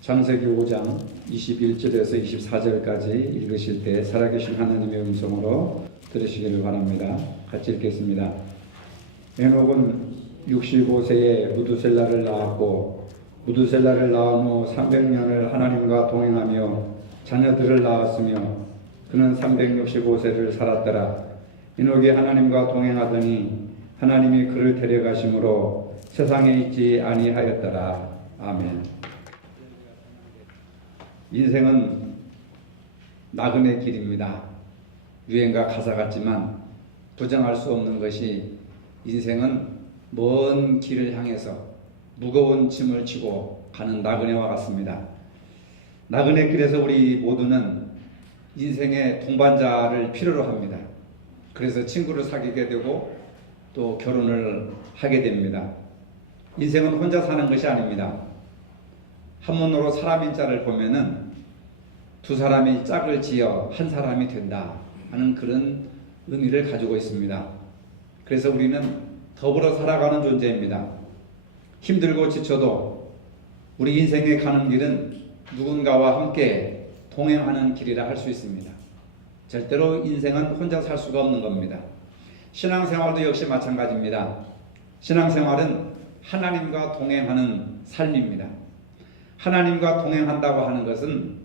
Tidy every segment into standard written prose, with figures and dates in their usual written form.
창세기 5장 21절에서 24절까지 읽으실 때 살아계신 하나님의 음성으로 들으시기를 바랍니다. 같이 읽겠습니다. 에녹은 65세에 무두셀라를 낳았고 무두셀라를 낳은 후 300년을 하나님과 동행하며 자녀들을 낳았으며 그는 365세를 살았더라. 에녹이 하나님과 동행하더니 하나님이 그를 데려가심으로 세상에 있지 아니하였더라. 아멘. 인생은 나그네 길입니다. 유행가 가사 같지만 부정할 수 없는 것이 인생은 먼 길을 향해서 무거운 짐을 지고 가는 나그네와 같습니다. 나그네 길에서 우리 모두는 인생의 동반자를 필요로 합니다. 그래서 친구를 사귀게 되고 또 결혼을 하게 됩니다. 인생은 혼자 사는 것이 아닙니다. 한문으로 사람인 자를 보면은 두 사람이 짝을 지어 한 사람이 된다 하는 그런 의미를 가지고 있습니다. 그래서 우리는 더불어 살아가는 존재입니다. 힘들고 지쳐도 우리 인생에 가는 길은 누군가와 함께 동행하는 길이라 할 수 있습니다. 절대로 인생은 혼자 살 수가 없는 겁니다. 신앙생활도 역시 마찬가지입니다. 신앙생활은 하나님과 동행하는 삶입니다. 하나님과 동행한다고 하는 것은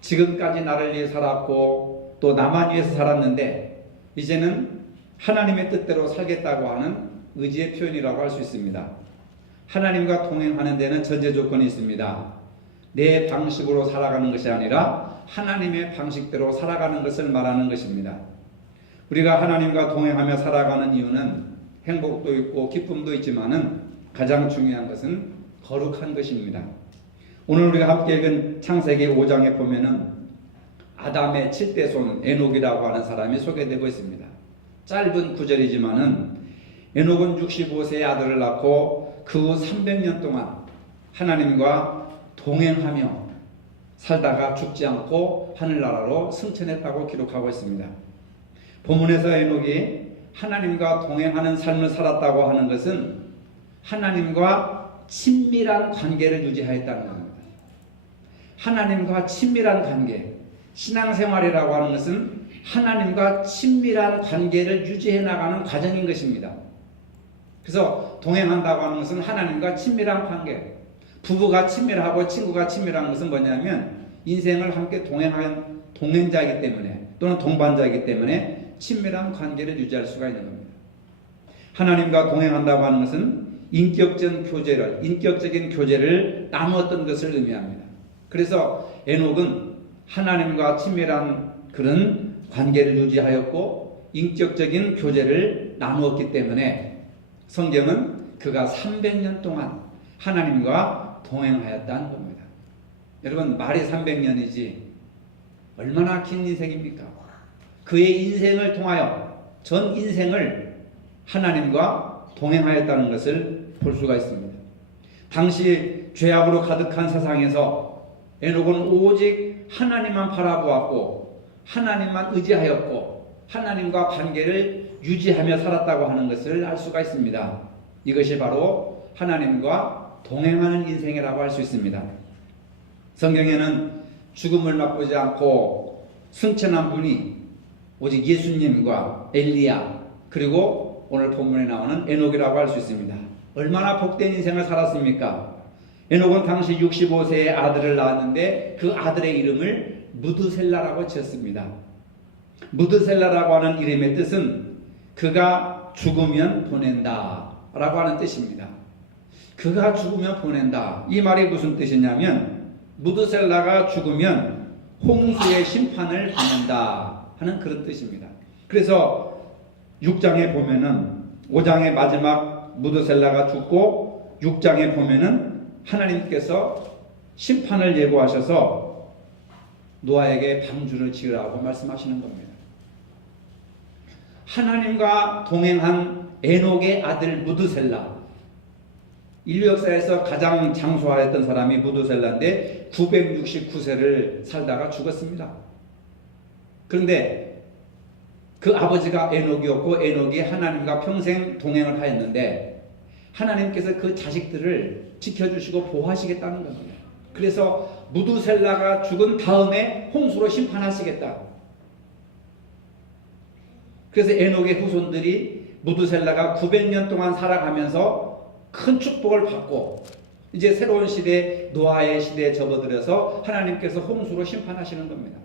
지금까지 나를 위해 살았고 또 나만 위해서 살았는데 이제는 하나님의 뜻대로 살겠다고 하는 의지의 표현이라고 할 수 있습니다. 하나님과 동행하는 데는 전제 조건이 있습니다. 내 방식으로 살아가는 것이 아니라 하나님의 방식대로 살아가는 것을 말하는 것입니다. 우리가 하나님과 동행하며 살아가는 이유는 행복도 있고 기쁨도 있지만은 가장 중요한 것은 거룩한 것입니다. 오늘 우리가 함께 읽은 창세기 5장에 보면은 아담의 7대 손 에녹이라고 하는 사람이 소개되고 있습니다. 짧은 구절이지만은 에녹은 65세의 아들을 낳고 그 후 300년 동안 하나님과 동행하며 살다가 죽지 않고 하늘나라로 승천했다고 기록하고 있습니다. 본문에서 에녹이 하나님과 동행하는 삶을 살았다고 하는 것은 하나님과 친밀한 관계를 유지하였다는 겁니다. 하나님과 친밀한 관계, 신앙생활이라고 하는 것은 하나님과 친밀한 관계를 유지해 나가는 과정인 것입니다. 그래서 동행한다고 하는 것은 하나님과 친밀한 관계, 부부가 친밀하고 친구가 친밀한 것은 뭐냐면 인생을 함께 동행한 동행자이기 때문에 또는 동반자이기 때문에 친밀한 관계를 유지할 수가 있는 겁니다. 하나님과 동행한다고 하는 것은 인격적인 교제를 나누었던 것을 의미합니다. 그래서 에녹은 하나님과 친밀한 그런 관계를 유지하였고 인격적인 교제를 나누었기 때문에 성경은 그가 300년 동안 하나님과 동행하였다는 겁니다. 여러분 말이 300년이지 얼마나 긴 인생입니까? 그의 인생을 통하여 전 인생을 하나님과 동행하였다는 것을 볼 수가 있습니다. 당시 죄악으로 가득한 세상에서 에녹은 오직 하나님만 바라보았고 하나님만 의지하였고 하나님과 관계를 유지하며 살았다고 하는 것을 알 수가 있습니다. 이것이 바로 하나님과 동행하는 인생이라고 할 수 있습니다. 성경에는 죽음을 맛보지 않고 승천한 분이 오직 예수님과 엘리야 그리고 오늘 본문에 나오는 에녹이라고 할 수 있습니다. 얼마나 복된 인생을 살았습니까? 에녹은 당시 65세의 아들을 낳았는데 그 아들의 이름을 무두셀라라고 지었습니다. 무두셀라라고 하는 이름의 뜻은 그가 죽으면 보낸다 라고 하는 뜻입니다. 그가 죽으면 보낸다. 이 말이 무슨 뜻이냐면 무두셀라가 죽으면 홍수의 심판을 받는다 하는 그런 뜻입니다. 그래서 6장에 보면은 5장의 마지막 무두셀라가 죽고 6장에 보면은 하나님께서 심판을 예고하셔서 노아에게 방주를 지으라고 말씀하시는 겁니다. 하나님과 동행한 에녹의 아들 무두셀라, 인류 역사에서 가장 장수하였던 사람이 무두셀라인데 969세를 살다가 죽었습니다. 그런데 그 아버지가 에녹이었고 에녹이 하나님과 평생 동행을 하였는데 하나님께서 그 자식들을 지켜주시고 보호하시겠다는 겁니다. 그래서 무두셀라가 죽은 다음에 홍수로 심판하시겠다. 그래서 에녹의 후손들이 무두셀라가 900년 동안 살아가면서 큰 축복을 받고 이제 새로운 시대, 노아의 시대에 접어들어서 하나님께서 홍수로 심판하시는 겁니다.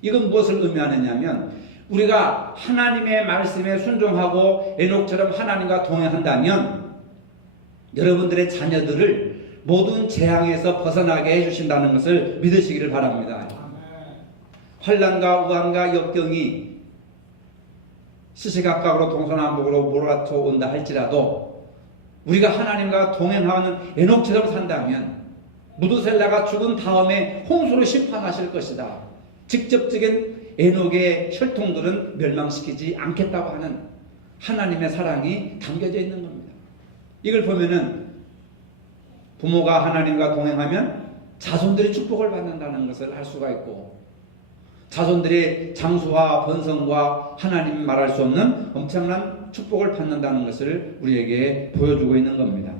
이건 무엇을 의미하느냐면 우리가 하나님의 말씀에 순종하고 에녹처럼 하나님과 동행한다면 여러분들의 자녀들을 모든 재앙에서 벗어나게 해주신다는 것을 믿으시기를 바랍니다. 환난과 우환과 역경이 시시각각으로 동서남북으로 몰아쳐 온다 할지라도 우리가 하나님과 동행하는 에녹처럼 산다면 무두셀라가 죽은 다음에 홍수로 심판하실 것이다. 직접적인 에녹의 혈통들은 멸망시키지 않겠다고 하는 하나님의 사랑이 담겨져 있는 겁니다. 이걸 보면은 부모가 하나님과 동행하면 자손들이 축복을 받는다는 것을 알 수가 있고 자손들의 장수와 번성과 하나님 말할 수 없는 엄청난 축복을 받는다는 것을 우리에게 보여주고 있는 겁니다.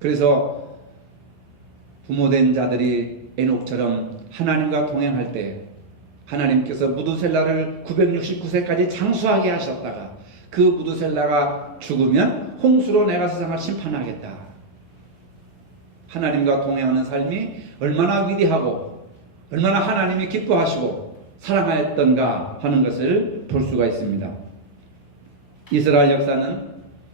그래서 부모된 자들이 에녹처럼 하나님과 동행할 때 하나님께서 무두셀라를 969세까지 장수하게 하셨다가 그 무두셀라가 죽으면 홍수로 내가 세상을 심판하겠다. 하나님과 동행하는 삶이 얼마나 위대하고 얼마나 하나님이 기뻐하시고 사랑하였던가 하는 것을 볼 수가 있습니다. 이스라엘 역사는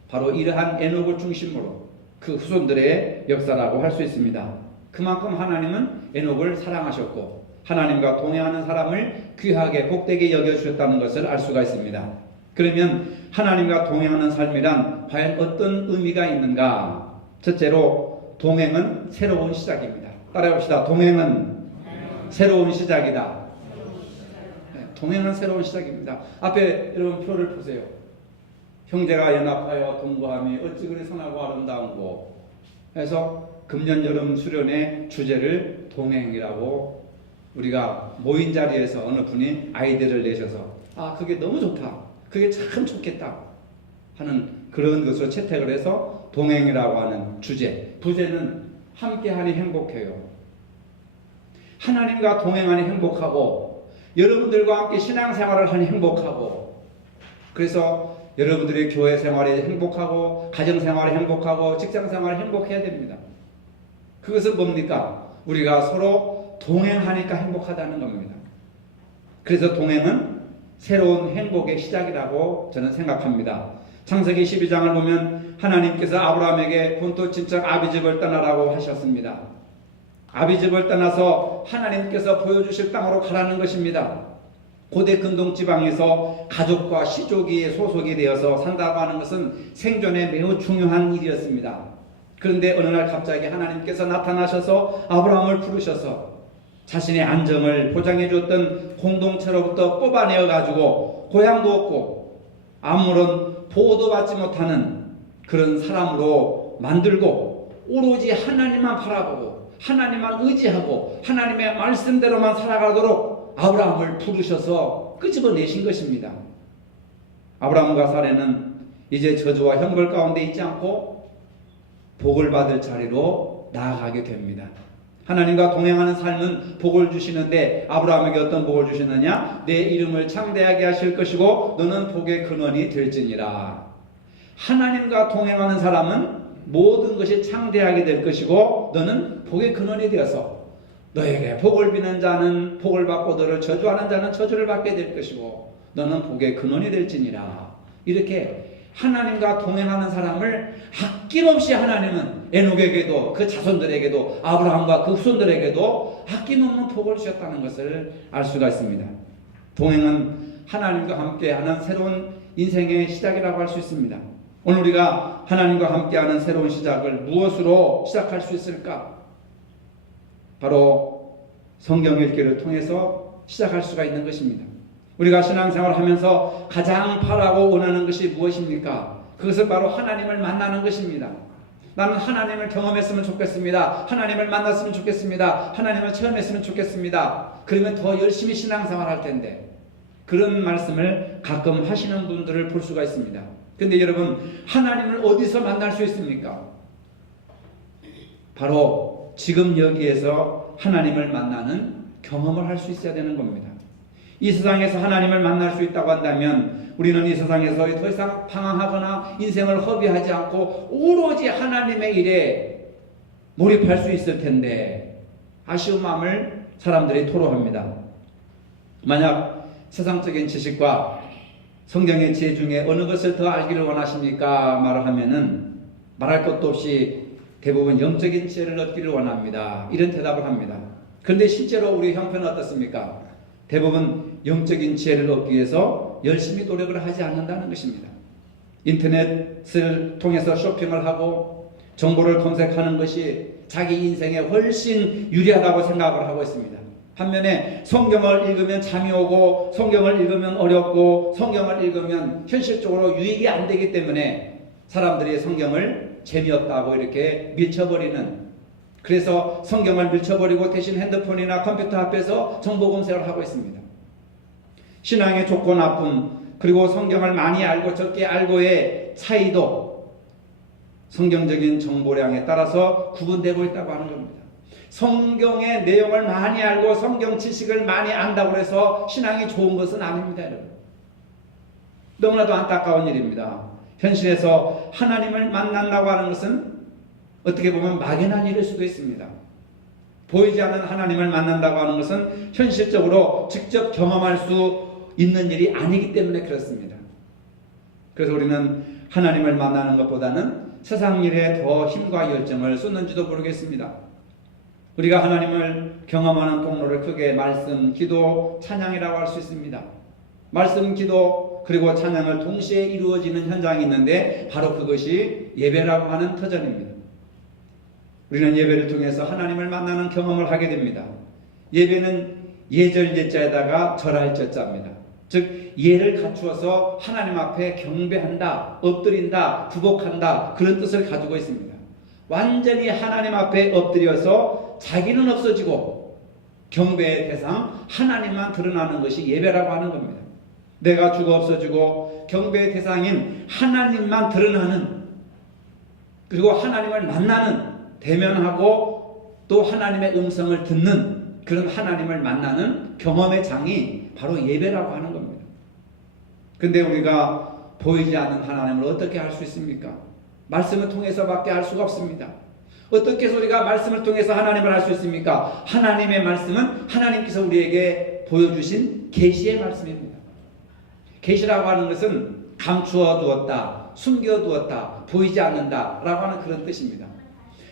바로 이러한 에녹을 중심으로 그 후손들의 역사라고 할 수 있습니다. 그만큼 하나님은 에녹을 사랑하셨고 하나님과 동행하는 사람을 귀하게 복되게 여겨주셨다는 것을 알 수가 있습니다. 그러면 하나님과 동행하는 삶이란 과연 어떤 의미가 있는가? 첫째로 동행은 새로운 시작입니다. 따라해봅시다. 동행은 새로운 시작이다. 네, 동행은 새로운 시작입니다. 앞에 여러분 표를 보세요. 형제가 연합하여 동거함이 어찌 그리 선하고 아름다운고 해서 금년 여름 수련의 주제를 동행이라고 우리가 모인 자리에서 어느 분이 아이디어를 내셔서 그게 너무 좋다. 그게 참 좋겠다 하는 그런 것으로 채택을 해서 동행이라고 하는 주제. 부제는 함께하니 행복해요. 하나님과 동행하니 행복하고 여러분들과 함께 신앙생활을 하니 행복하고 그래서 여러분들의 교회 생활이 행복하고 가정생활이 행복하고 직장생활이 행복해야 됩니다. 그것은 뭡니까? 우리가 서로 동행하니까 행복하다는 겁니다. 그래서 동행은 새로운 행복의 시작이라고 저는 생각합니다. 창세기 12장을 보면 하나님께서 아브라함에게 본토 친척 아비집을 떠나라고 하셨습니다. 아비집을 떠나서 하나님께서 보여주실 땅으로 가라는 것입니다. 고대 근동지방에서 가족과 시족이 소속이 되어서 산다고 하는 것은 생존에 매우 중요한 일이었습니다. 그런데 어느 날 갑자기 하나님께서 나타나셔서 아브라함을 부르셔서 자신의 안정을 보장해 줬던 공동체로부터 뽑아내어 가지고 고향도 없고 아무런 보호도 받지 못하는 그런 사람으로 만들고 오로지 하나님만 바라보고 하나님만 의지하고 하나님의 말씀대로만 살아가도록 아브라함을 부르셔서 끄집어내신 것입니다. 아브라함과 사례는 이제 저주와 형벌 가운데 있지 않고 복을 받을 자리로 나아가게 됩니다. 하나님과 동행하는 삶은 복을 주시는데 아브라함에게 어떤 복을 주시느냐? 내 이름을 창대하게 하실 것이고 너는 복의 근원이 될지니라. 하나님과 동행하는 사람은 모든 것이 창대하게 될 것이고 너는 복의 근원이 되어서 너에게 복을 비는 자는 복을 받고 너를 저주하는 자는 저주를 받게 될 것이고 너는 복의 근원이 될지니라. 이렇게 하나님과 동행하는 사람을 아낌없이 하나님은 에녹에게도 그 자손들에게도 아브라함과 그 후손들에게도 아낌없는 복을 주셨다는 것을 알 수가 있습니다. 동행은 하나님과 함께하는 새로운 인생의 시작이라고 할 수 있습니다. 오늘 우리가 하나님과 함께하는 새로운 시작을 무엇으로 시작할 수 있을까? 바로 성경 읽기를 통해서 시작할 수가 있는 것입니다. 우리가 신앙생활을 하면서 가장 바라고 원하는 것이 무엇입니까? 그것은 바로 하나님을 만나는 것입니다. 나는 하나님을 경험했으면 좋겠습니다. 하나님을 만났으면 좋겠습니다. 하나님을 체험했으면 좋겠습니다. 그러면 더 열심히 신앙생활 할 텐데 그런 말씀을 가끔 하시는 분들을 볼 수가 있습니다. 그런데 여러분 하나님을 어디서 만날 수 있습니까? 바로 지금 여기에서 하나님을 만나는 경험을 할 수 있어야 되는 겁니다. 이 세상에서 하나님을 만날 수 있다고 한다면 우리는 이 세상에서 더 이상 방황하거나 인생을 허비하지 않고 오로지 하나님의 일에 몰입할 수 있을 텐데 아쉬운 마음을 사람들이 토로합니다. 만약 세상적인 지식과 성경의 지혜 중에 어느 것을 더 알기를 원하십니까? 말을 하면은 말할 것도 없이 대부분 영적인 지혜를 얻기를 원합니다. 이런 대답을 합니다. 그런데 실제로 우리 형편은 어떻습니까? 대부분 영적인 지혜를 얻기 위해서 열심히 노력을 하지 않는다는 것입니다. 인터넷을 통해서 쇼핑을 하고 정보를 검색하는 것이 자기 인생에 훨씬 유리하다고 생각을 하고 있습니다. 반면에 성경을 읽으면 잠이 오고 성경을 읽으면 어렵고 성경을 읽으면 현실적으로 유익이 안 되기 때문에 사람들이 성경을 재미없다고 이렇게 밀쳐버리는, 그래서 성경을 밀쳐버리고 대신 핸드폰이나 컴퓨터 앞에서 정보 검색을 하고 있습니다. 신앙의 좋고 나쁨 그리고 성경을 많이 알고 적게 알고의 차이도 성경적인 정보량에 따라서 구분되고 있다고 하는 겁니다. 성경의 내용을 많이 알고 성경 지식을 많이 안다고 해서 신앙이 좋은 것은 아닙니다, 여러분. 너무나도 안타까운 일입니다. 현실에서 하나님을 만난다고 하는 것은 어떻게 보면 막연한 일일 수도 있습니다. 보이지 않는 하나님을 만난다고 하는 것은 현실적으로 직접 경험할 수 있는 일이 아니기 때문에 그렇습니다. 그래서 우리는 하나님을 만나는 것보다는 세상 일에 더 힘과 열정을 쏟는지도 모르겠습니다. 우리가 하나님을 경험하는 통로를 크게 말씀, 기도, 찬양이라고 할 수 있습니다. 말씀, 기도 그리고 찬양을 동시에 이루어지는 현장이 있는데 바로 그것이 예배라고 하는 터전입니다. 우리는 예배를 통해서 하나님을 만나는 경험을 하게 됩니다. 예배는 예절 예자에다가 절할 절자입니다. 즉 예를 갖추어서 하나님 앞에 경배한다, 엎드린다, 부복한다 그런 뜻을 가지고 있습니다. 완전히 하나님 앞에 엎드려서 자기는 없어지고 경배의 대상 하나님만 드러나는 것이 예배라고 하는 겁니다. 내가 죽어 없어지고 경배의 대상인 하나님만 드러나는, 그리고 하나님을 만나는, 대면하고 또 하나님의 음성을 듣는 그런 하나님을 만나는 경험의 장이 바로 예배라고 하는 겁니다. 근데 우리가 보이지 않는 하나님을 어떻게 알 수 있습니까? 말씀을 통해서밖에 알 수가 없습니다. 어떻게 해서 우리가 말씀을 통해서 하나님을 알 수 있습니까? 하나님의 말씀은 하나님께서 우리에게 보여주신 계시의 말씀입니다. 계시라고 하는 것은 감추어 두었다, 숨겨 두었다, 보이지 않는다 라고 하는 그런 뜻입니다.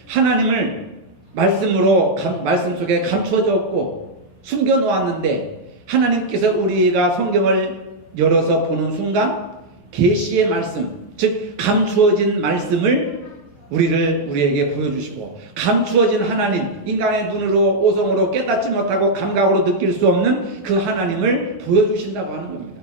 하나님을 말씀으로 말씀 속에 감춰졌고 숨겨 놓았는데 하나님께서 우리가 성경을 열어서 보는 순간 계시의 말씀, 즉 감추어진 말씀을 우리에게 보여주시고, 감추어진 하나님, 인간의 눈으로 오성으로 깨닫지 못하고 감각으로 느낄 수 없는 그 하나님을 보여주신다고 하는 겁니다.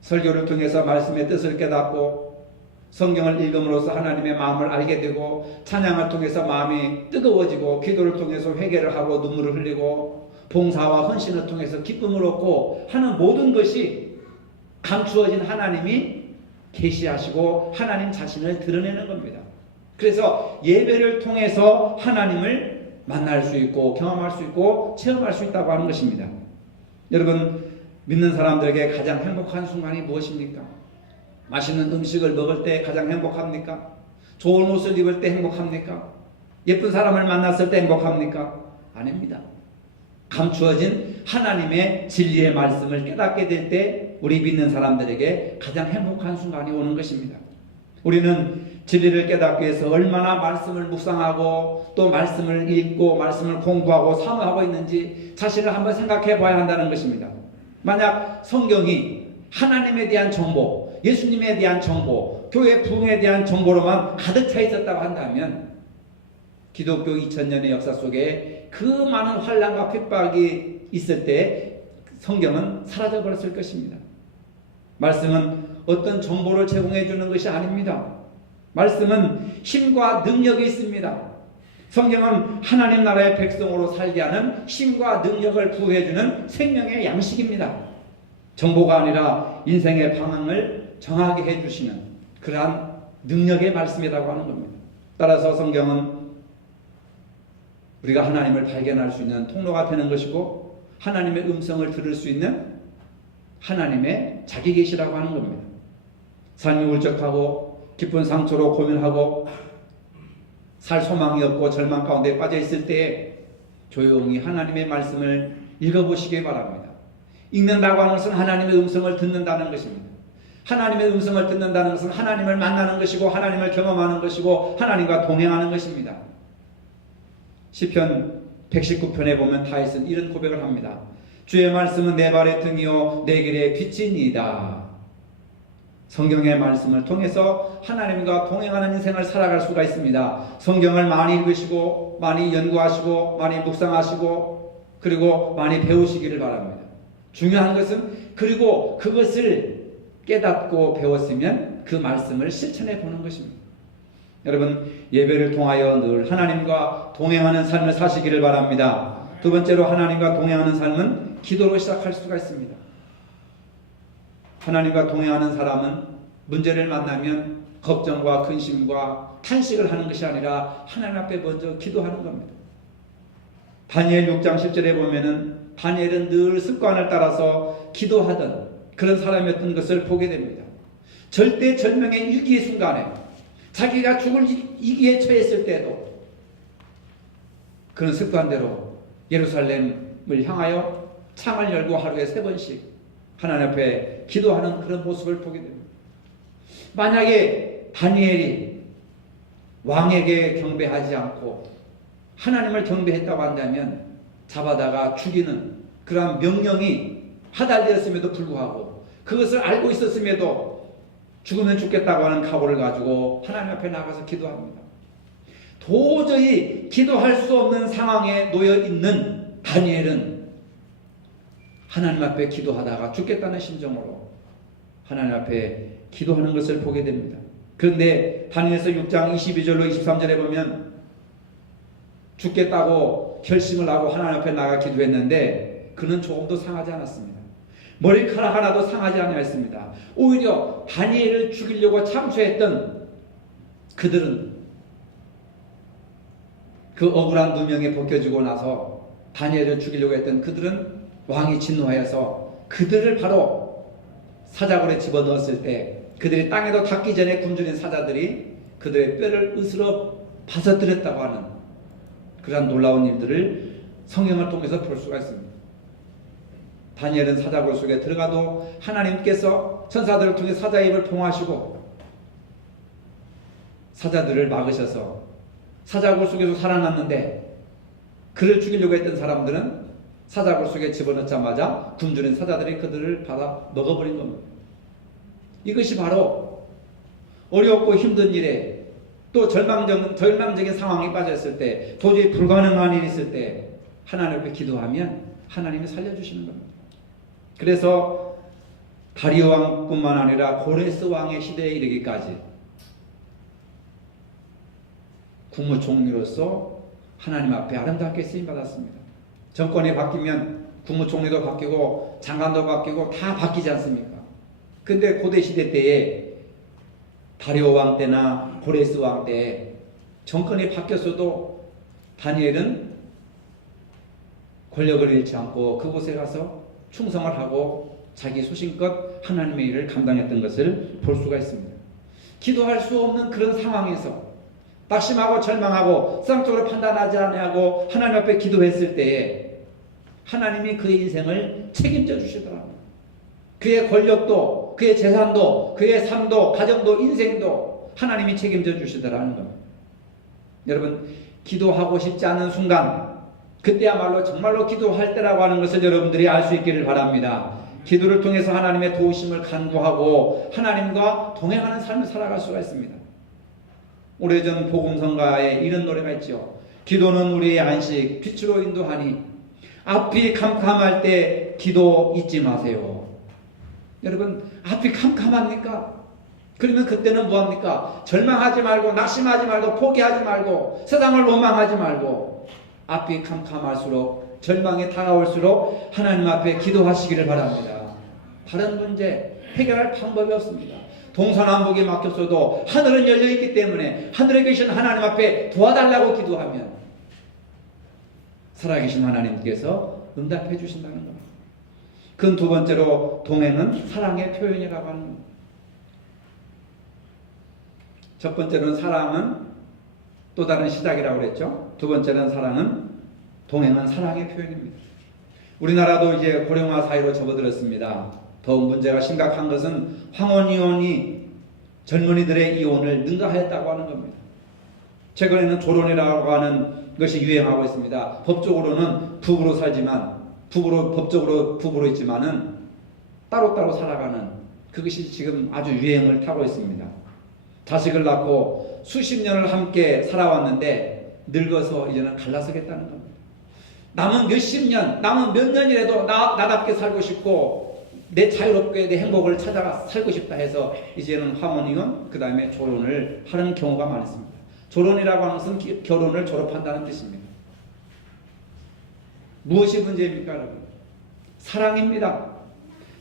설교를 통해서 말씀의 뜻을 깨닫고 성경을 읽음으로써 하나님의 마음을 알게 되고, 찬양을 통해서 마음이 뜨거워지고, 기도를 통해서 회개를 하고 눈물을 흘리고, 봉사와 헌신을 통해서 기쁨을 얻고 하는 모든 것이 감추어진 하나님이 계시하시고 하나님 자신을 드러내는 겁니다. 그래서 예배를 통해서 하나님을 만날 수 있고 경험할 수 있고 체험할 수 있다고 하는 것입니다. 여러분, 믿는 사람들에게 가장 행복한 순간이 무엇입니까? 맛있는 음식을 먹을 때 가장 행복합니까? 좋은 옷을 입을 때 행복합니까? 예쁜 사람을 만났을 때 행복합니까? 아닙니다. 감추어진 하나님의 진리의 말씀을 깨닫게 될 때 우리 믿는 사람들에게 가장 행복한 순간이 오는 것입니다. 우리는 진리를 깨닫기 위해서 얼마나 말씀을 묵상하고 또 말씀을 읽고 말씀을 공부하고 사모하고 있는지 자신을 한번 생각해 봐야 한다는 것입니다. 만약 성경이 하나님에 대한 정보, 예수님에 대한 정보, 교회 부흥에 대한 정보로만 가득 차 있었다고 한다면 기독교 2000년의 역사 속에 그 많은 환난과 핍박이 있을 때 성경은 사라져버렸을 것입니다. 말씀은 어떤 정보를 제공해 주는 것이 아닙니다. 말씀은 힘과 능력이 있습니다. 성경은 하나님 나라의 백성으로 살게 하는 힘과 능력을 부여해 주는 생명의 양식입니다. 정보가 아니라 인생의 방향을 정하게 해주시는 그러한 능력의 말씀이라고 하는 겁니다. 따라서 성경은 우리가 하나님을 발견할 수 있는 통로가 되는 것이고 하나님의 음성을 들을 수 있는 하나님의 자기 계시라고 하는 겁니다. 삶이 울적하고 깊은 상처로 고민하고 살 소망이 없고 절망 가운데 빠져 있을 때에 조용히 하나님의 말씀을 읽어보시기 바랍니다. 읽는다고 하는 것은 하나님의 음성을 듣는다는 것입니다. 하나님의 음성을 듣는다는 것은 하나님을 만나는 것이고 하나님을 경험하는 것이고 하나님과 동행하는 것입니다. 시편 119편에 보면 다윗은 이런 고백을 합니다. 주의 말씀은 내 발의 등이요 내 길의 빛이니이다. 성경의 말씀을 통해서 하나님과 동행하는 인생을 살아갈 수가 있습니다. 성경을 많이 읽으시고 많이 연구하시고 많이 묵상하시고 그리고 많이 배우시기를 바랍니다. 중요한 것은 그리고 그것을 깨닫고 배웠으면 그 말씀을 실천해 보는 것입니다. 여러분 예배를 통하여 늘 하나님과 동행하는 삶을 사시기를 바랍니다. 두 번째로 하나님과 동행하는 삶은 기도로 시작할 수가 있습니다. 하나님과 동행하는 사람은 문제를 만나면 걱정과 근심과 탄식을 하는 것이 아니라 하나님 앞에 먼저 기도하는 겁니다. 다니엘 6장 10절에 보면은 다니엘은 늘 습관을 따라서 기도하던 그런 사람이었던 것을 보게 됩니다. 절대절명의 위기의 순간에 자기가 죽을 위기에 처했을 때도 그런 습관대로 예루살렘을 향하여 창을 열고 하루에 3번씩 하나님 앞에 기도하는 그런 모습을 보게 됩니다. 만약에 다니엘이 왕에게 경배하지 않고 하나님을 경배했다고 한다면 잡아다가 죽이는 그러한 명령이 하달되었음에도 불구하고 그것을 알고 있었음에도 죽으면 죽겠다고 하는 각오를 가지고 하나님 앞에 나가서 기도합니다. 도저히 기도할 수 없는 상황에 놓여 있는 다니엘은 하나님 앞에 기도하다가 죽겠다는 심정으로 하나님 앞에 기도하는 것을 보게 됩니다. 그런데 다니엘서 6장 22절로 23절에 보면 죽겠다고 결심을 하고 하나님 앞에 나가 기도했는데 그는 조금도 상하지 않았습니다. 머리카락 하나도 상하지 않았습니다. 오히려 다니엘을 죽이려고 참수했던 그들은 그 억울한 누명이 벗겨지고 나서 다니엘을 죽이려고 했던 그들은 왕이 진노하여서 그들을 바로 사자굴에 집어넣었을 때 그들이 땅에도 닿기 전에 굶주린 사자들이 그들의 뼈를 으스러 파서뜨렸다고 하는 그러한 놀라운 일들을 성경을 통해서 볼 수가 있습니다. 다니엘은 사자굴 속에 들어가도 하나님께서 천사들을 통해 사자의 입을 봉하시고 사자들을 막으셔서 사자굴 속에서 살아났는데 그를 죽이려고 했던 사람들은 사자굴 속에 집어넣자마자 굶주린 사자들이 그들을 받아 먹어버린 겁니다. 이것이 바로 어렵고 힘든 일에 또 절망적인 상황에 빠졌을 때 도저히 불가능한 일이 있을 때 하나님 앞에 기도하면 하나님이 살려주시는 겁니다. 그래서 다리오 왕뿐만 아니라 고레스 왕의 시대에 이르기까지 국무총리로서 하나님 앞에 아름답게 쓰임받았습니다. 정권이 바뀌면 국무총리도 바뀌고 장관도 바뀌고 다 바뀌지 않습니까? 근데 고대 시대 때에 다리오 왕 때나 고레스 왕 때에 정권이 바뀌었어도 다니엘은 권력을 잃지 않고 그곳에 가서 충성을 하고 자기 소신껏 하나님의 일을 감당했던 것을 볼 수가 있습니다. 기도할 수 없는 그런 상황에서 낙심하고 절망하고 세상적으로 판단하지 아니하고 하나님 앞에 기도했을 때에 하나님이 그의 인생을 책임져 주시더랍니다. 그의 권력도 그의 재산도 그의 삶도 가정도 인생도 하나님이 책임져 주시더라는 겁니다. 여러분 기도하고 싶지 않은 순간 그때야말로 정말로 기도할 때라고 하는 것을 여러분들이 알 수 있기를 바랍니다. 기도를 통해서 하나님의 도우심을 간구하고 하나님과 동행하는 삶을 살아갈 수가 있습니다. 오래전 복음성가에 이런 노래가 있죠. 기도는 우리의 안식 빛으로 인도하니 앞이 캄캄할 때 기도 잊지 마세요. 여러분 앞이 캄캄합니까? 그러면 그때는 뭐합니까? 절망하지 말고 낙심하지 말고 포기하지 말고 세상을 원망하지 말고 앞이 캄캄할수록 절망이 다가올수록 하나님 앞에 기도하시기를 바랍니다. 다른 문제 해결할 방법이 없습니다. 동서남북이 막혔어도 하늘은 열려있기 때문에 하늘에 계신 하나님 앞에 도와달라고 기도하면 살아계신 하나님께서 응답해 주신다는 겁니다. 그 두 번째로 동행은 사랑의 표현이라고 하는 겁니다. 첫 번째로는 사랑은 또 다른 시작이라고 그랬죠. 두 번째는 사랑은 동행은 사랑의 표현입니다. 우리나라도 이제 고령화 사회로 접어들었습니다. 더 문제가 심각한 것은 황혼이혼이 젊은이들의 이혼을 능가하였다고 하는 겁니다. 최근에는 조론이라고 하는 것이 유행하고 있습니다. 법적으로는 부부로 살지만 법적으로 부부로 있지만은 따로따로 살아가는 그것이 지금 아주 유행을 타고 있습니다. 자식을 낳고 수십 년을 함께 살아왔는데 늙어서 이제는 갈라서겠다는 겁니다. 남은 몇십 년, 남은 몇 년이라도 나답게 살고 싶고 내 자유롭게 내 행복을 찾아가 살고 싶다 해서 이제는 황혼이혼 그 다음에 조론을 하는 경우가 많습니다. 조론이라고 하는 것은 결혼을 졸업한다는 뜻입니다. 무엇이 문제입니까, 여러분? 사랑입니다.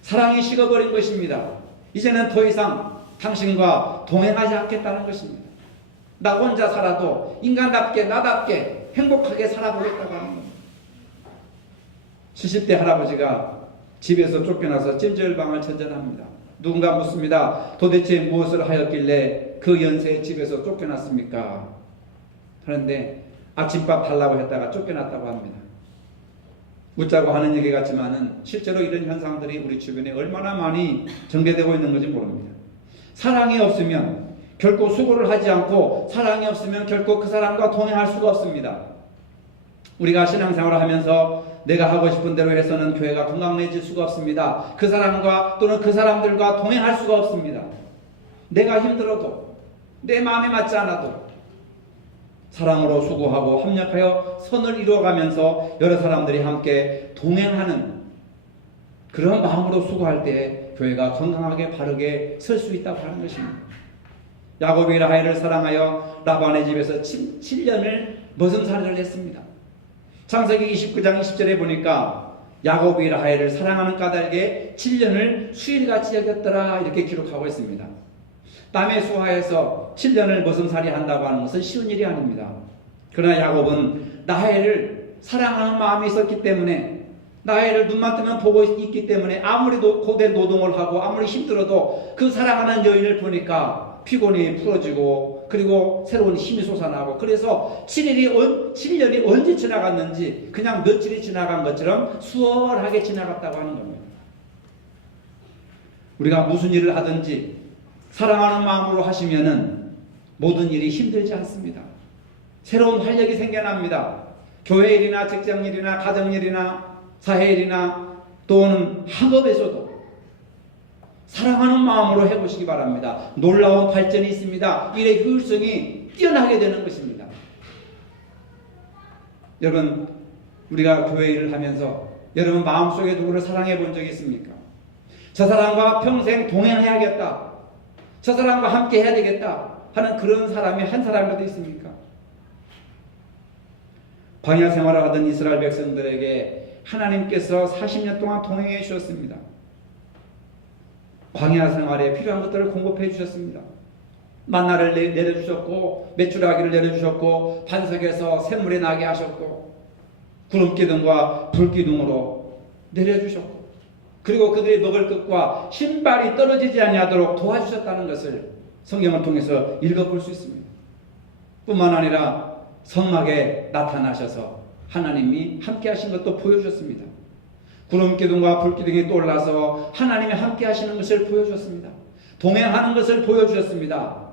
사랑이 식어버린 것입니다. 이제는 더 이상 당신과 동행하지 않겠다는 것입니다. 나 혼자 살아도 인간답게 나답게 행복하게 살아보겠다고 하는 겁니다. 70대 할아버지가 집에서 쫓겨나서 찜질방을 전전합니다. 누군가 묻습니다. 도대체 무엇을 하였길래 그 연세에 집에서 쫓겨났습니까? 하는데 아침밥 달라고 했다가 쫓겨났다고 합니다. 웃자고 하는 얘기 같지만은 실제로 이런 현상들이 우리 주변에 얼마나 많이 전개되고 있는 건지 모릅니다. 사랑이 없으면 결코 수고를 하지 않고 사랑이 없으면 결코 그 사람과 동행할 수가 없습니다. 우리가 신앙생활을 하면서 내가 하고 싶은 대로 해서는 교회가 건강해질 수가 없습니다. 그 사람과 또는 그 사람들과 동행할 수가 없습니다. 내가 힘들어도 내 마음에 맞지 않아도 사랑으로 수고하고 협력하여 선을 이루어가면서 여러 사람들이 함께 동행하는 그런 마음으로 수고할 때 교회가 건강하게 바르게 설 수 있다고 하는 것입니다. 야곱이 라헬을 사랑하여 라반의 집에서 7년을 머슴살이를 했습니다. 창세기 29장 20절에 보니까 야곱이 라헬을 사랑하는 까닭에 7년을 수일같이 여겼더라 이렇게 기록하고 있습니다. 남의 수하에서 7년을 머슴살이 한다고 하는 것은 쉬운 일이 아닙니다. 그러나 야곱은 라헬을 사랑하는 마음이 있었기 때문에 라헬을 눈만 뜨면 보고 있기 때문에 아무리 고된 노동을 하고 아무리 힘들어도 그 사랑하는 여인을 보니까 피곤이 풀어지고 그리고 새로운 힘이 솟아나고 그래서 7년이 언제 지나갔는지 그냥 며칠이 지나간 것처럼 수월하게 지나갔다고 하는 겁니다. 우리가 무슨 일을 하든지 사랑하는 마음으로 하시면은 모든 일이 힘들지 않습니다. 새로운 활력이 생겨납니다. 교회 일이나 직장 일이나 가정 일이나 사회 일이나 또는 학업에서도 사랑하는 마음으로 해보시기 바랍니다. 놀라운 발전이 있습니다. 일의 효율성이 뛰어나게 되는 것입니다. 여러분, 우리가 교회 일을 하면서 여러분 마음속에 누구를 사랑해 본 적이 있습니까? 저 사람과 평생 동행해야겠다. 저 사람과 함께 해야 되겠다 하는 그런 사람이 한 사람이라도 있습니까? 광야 생활을 하던 이스라엘 백성들에게 하나님께서 40년 동안 동행해 주셨습니다. 광야 생활에 필요한 것들을 공급해 주셨습니다. 만나를 내려주셨고 메추라기를 내려주셨고 반석에서 샘물이 나게 하셨고 구름기둥과 불기둥으로 내려주셨고 그리고 그들이 먹을 것과 신발이 떨어지지 아니하도록 도와주셨다는 것을 성경을 통해서 읽어볼 수 있습니다. 뿐만 아니라 성막에 나타나셔서 하나님이 함께 하신 것도 보여주셨습니다. 구름기둥과 불기둥이 떠올라서 하나님이 함께 하시는 것을 보여주셨습니다. 동행하는 것을 보여주셨습니다.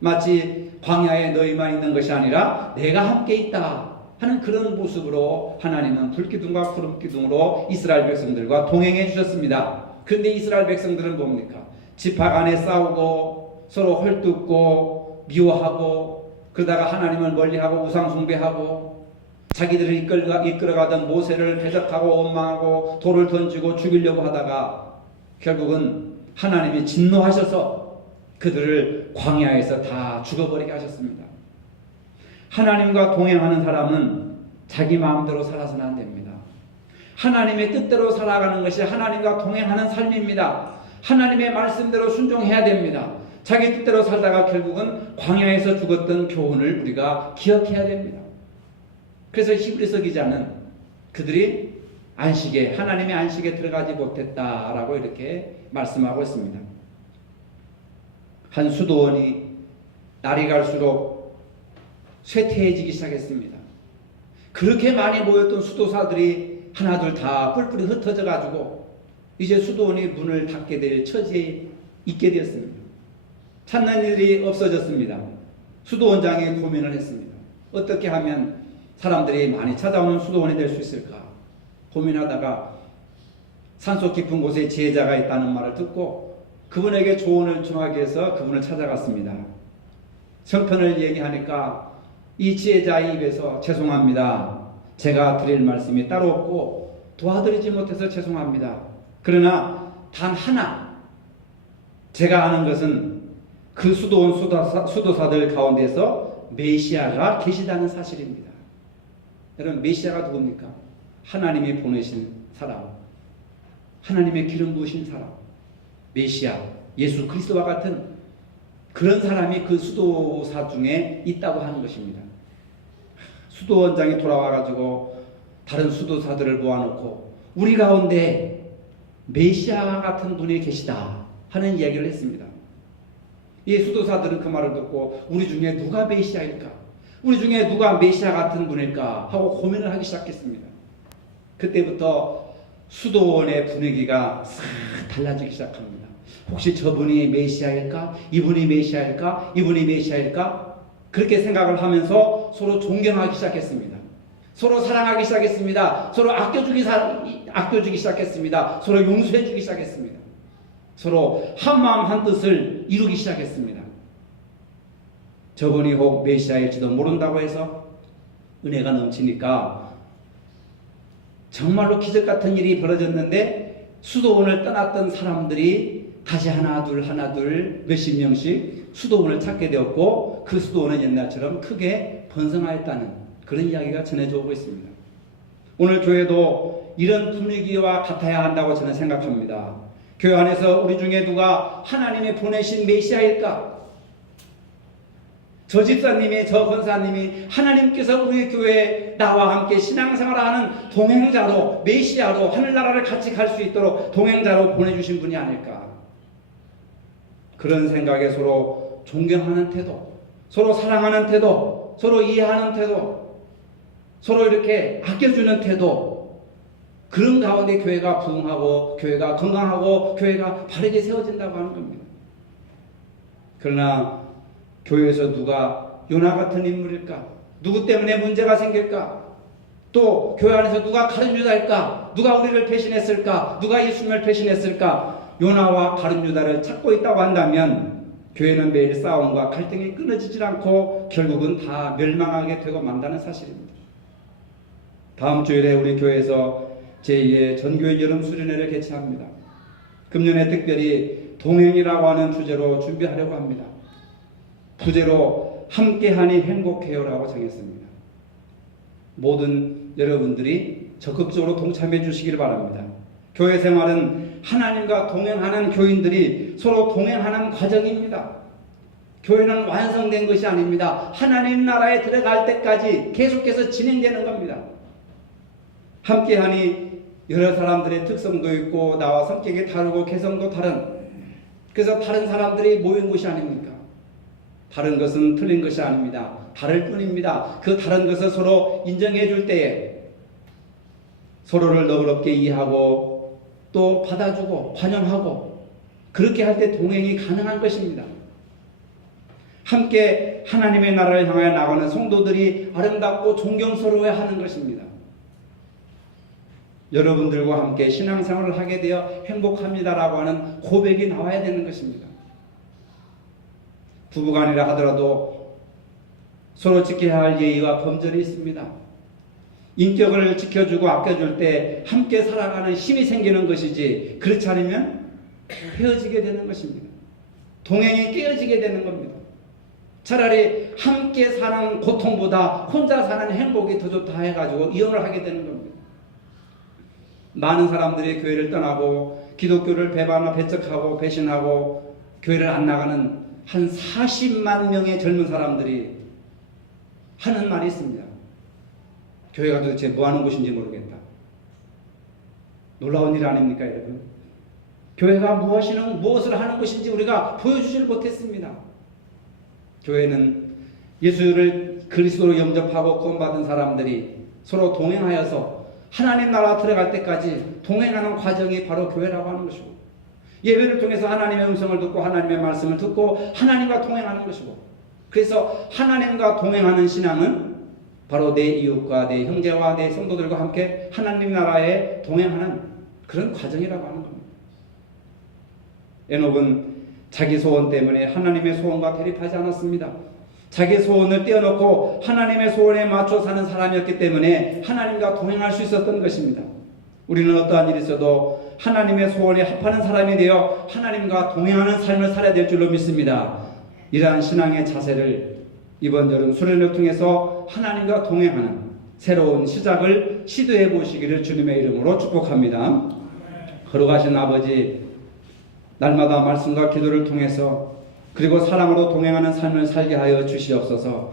마치 광야에 너희만 있는 것이 아니라 내가 함께 있다 하는 그런 모습으로 하나님은 불기둥과 구름기둥으로 이스라엘 백성들과 동행해 주셨습니다. 그런데 이스라엘 백성들은 뭡니까? 지파 간에 싸우고 서로 헐뜯고 미워하고 그러다가 하나님을 멀리하고 우상 숭배하고 자기들을 이끌어가던 모세를 대적하고 원망하고 돌을 던지고 죽이려고 하다가 결국은 하나님이 진노하셔서 그들을 광야에서 다 죽어버리게 하셨습니다. 하나님과 동행하는 사람은 자기 마음대로 살아서는 안 됩니다. 하나님의 뜻대로 살아가는 것이 하나님과 동행하는 삶입니다. 하나님의 말씀대로 순종해야 됩니다. 자기 뜻대로 살다가 결국은 광야에서 죽었던 교훈을 우리가 기억해야 됩니다. 그래서 히브리서 기자는 그들이 하나님의 안식에 들어가지 못했다라고 이렇게 말씀하고 있습니다. 한 수도원이 날이 갈수록 쇠퇴해지기 시작했습니다. 그렇게 많이 모였던 수도사들이 하나둘 다 뿔뿔이 흩어져 가지고 이제 수도원이 문을 닫게 될 처지에 있게 되었습니다. 찾는 일이 없어졌습니다. 수도원장이 고민을 했습니다. 어떻게 하면 사람들이 많이 찾아오는 수도원이 될 수 있을까 고민하다가 산속 깊은 곳에 지혜자가 있다는 말을 듣고 그분에게 조언을 청하기 위해서 그분을 찾아갔습니다. 형편을 얘기하니까 이 지혜자의 입에서 죄송합니다. 제가 드릴 말씀이 따로 없고 도와드리지 못해서 죄송합니다. 그러나 단 하나 제가 아는 것은 그 수도원 수도사들 가운데서 메시아가 계시다는 사실입니다. 여러분, 메시아가 누굽니까? 하나님이 보내신 사람, 하나님의 기름 부으신 사람, 메시아, 예수 그리스도와 같은 그런 사람이 그 수도사 중에 있다고 하는 것입니다. 수도원장이 돌아와가지고 다른 수도사들을 모아놓고 우리 가운데 메시아 같은 분이 계시다 하는 이야기를 했습니다. 이 수도사들은 그 말을 듣고 우리 중에 누가 메시아일까? 우리 중에 누가 메시아 같은 분일까? 하고 고민을 하기 시작했습니다. 그때부터 수도원의 분위기가 싹 달라지기 시작합니다. 혹시 저분이 메시아일까? 이분이 메시아일까? 이분이 메시아일까? 그렇게 생각을 하면서 서로 존경하기 시작했습니다. 서로 사랑하기 시작했습니다. 서로 아껴주기 시작했습니다. 서로 용서해주기 시작했습니다. 서로 한마음 한뜻을 이루기 시작했습니다. 저분이 혹 메시아일지도 모른다고 해서 은혜가 넘치니까 정말로 기적같은 일이 벌어졌는데 수도원을 떠났던 사람들이 다시 하나 둘 몇십 명씩 수도원을 찾게 되었고 그 수도원은 옛날처럼 크게 번성하였다는 그런 이야기가 전해져 오고 있습니다. 오늘 교회도 이런 분위기와 같아야 한다고 저는 생각합니다. 교회 안에서 우리 중에 누가 하나님이 보내신 메시아일까? 저 집사님이, 저 권사님이 하나님께서 우리 교회에 나와 함께 신앙생활을 하는 동행자로, 메시아로 하늘나라를 같이 갈 수 있도록 동행자로 보내주신 분이 아닐까. 그런 생각에 서로 존경하는 태도, 서로 사랑하는 태도, 서로 이해하는 태도, 서로 이렇게 아껴주는 태도, 그런 가운데 교회가 부흥하고 교회가 건강하고 교회가 바르게 세워진다고 하는 겁니다. 그러나 교회에서 누가 요나 같은 인물일까? 누구 때문에 문제가 생길까? 또 교회 안에서 누가 가룟 유다일까? 누가 우리를 배신했을까? 누가 예수님을 배신했을까? 요나와 가룟 유다를 찾고 있다고 한다면 교회는 매일 싸움과 갈등이 끊어지질 않고 결국은 다 멸망하게 되고 만다는 사실입니다. 다음 주일에 우리 교회에서 제2의 전교회 여름 수련회를 개최합니다. 금년에 특별히 동행이라고 하는 주제로 준비하려고 합니다. 부제로 함께하니 행복해요라고 정했습니다. 모든 여러분들이 적극적으로 동참해 주시기를 바랍니다. 교회 생활은 하나님과 동행하는 교인들이 서로 동행하는 과정입니다. 교회는 완성된 것이 아닙니다. 하나님 나라에 들어갈 때까지 계속해서 진행되는 겁니다. 함께하니 여러 사람들의 특성도 있고 나와 성격이 다르고 개성도 다른, 그래서 다른 사람들이 모인 것이 아닙니까? 다른 것은 틀린 것이 아닙니다. 다를 뿐입니다. 그 다른 것을 서로 인정해 줄 때에 서로를 너그럽게 이해하고 또 받아주고 환영하고 그렇게 할 때 동행이 가능한 것입니다. 함께 하나님의 나라를 향하여 나가는 성도들이 아름답고 존경스러워야 하는 것입니다. 여러분들과 함께 신앙생활을 하게 되어 행복합니다라고 하는 고백이 나와야 되는 것입니다. 부부간이라 하더라도 서로 지켜야 할 예의와 범절이 있습니다. 인격을 지켜주고 아껴줄 때 함께 살아가는 힘이 생기는 것이지 그렇지 않으면 헤어지게 되는 것입니다. 동행이 깨어지게 되는 겁니다. 차라리 함께 사는 고통보다 혼자 사는 행복이 더 좋다 해가지고 이혼을 하게 되는 겁니다. 많은 사람들이 교회를 떠나고 기독교를 배척하고 배신하고 교회를 안 나가는 한 40만 명의 젊은 사람들이 하는 말이 있습니다. 교회가 도대체 뭐 하는 곳인지 모르겠다. 놀라운 일 아닙니까, 여러분? 교회가 무엇을 하는 것인지 우리가 보여주지를 못했습니다. 교회는 예수를 그리스도로 영접하고 구원받은 사람들이 서로 동행하여서 하나님 나라 들어갈 때까지 동행하는 과정이 바로 교회라고 하는 것이고, 예배를 통해서 하나님의 음성을 듣고 하나님의 말씀을 듣고 하나님과 동행하는 것이고, 그래서 하나님과 동행하는 신앙은 바로 내 이웃과 내 형제와 내 성도들과 함께 하나님 나라에 동행하는 그런 과정이라고 하는 겁니다. 에녹은 자기 소원 때문에 하나님의 소원과 대립하지 않았습니다. 자기 소원을 떼어놓고 하나님의 소원에 맞춰 사는 사람이었기 때문에 하나님과 동행할 수 있었던 것입니다. 우리는 어떠한 일이 있어도 하나님의 소원에 합하는 사람이 되어 하나님과 동행하는 삶을 살아야 될 줄로 믿습니다. 이러한 신앙의 자세를 이번 여름 수련을 통해서 하나님과 동행하는 새로운 시작을 시도해 보시기를 주님의 이름으로 축복합니다. 걸어가신 아버지, 날마다 말씀과 기도를 통해서 그리고 사랑으로 동행하는 삶을 살게 하여 주시옵소서.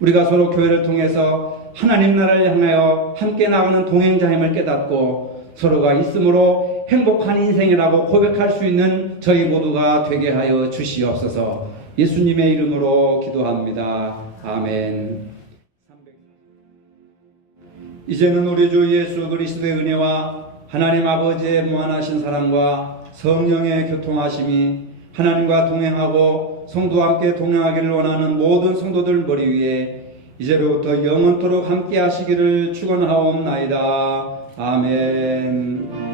우리가 서로 교회를 통해서 하나님 나라를 향하여 함께 나가는 동행자임을 깨닫고 서로가 있음으로 행복한 인생이라고 고백할 수 있는 저희 모두가 되게 하여 주시옵소서. 예수님의 이름으로 기도합니다. 아멘. 이제는 우리 주 예수 그리스도의 은혜와 하나님 아버지의 무한하신 사랑과 성령의 교통하심이 하나님과 동행하고 성도와 함께 동행하기를 원하는 모든 성도들 머리 위에 이제로부터 영원토록 함께 하시기를 축원하옵나이다. 아멘.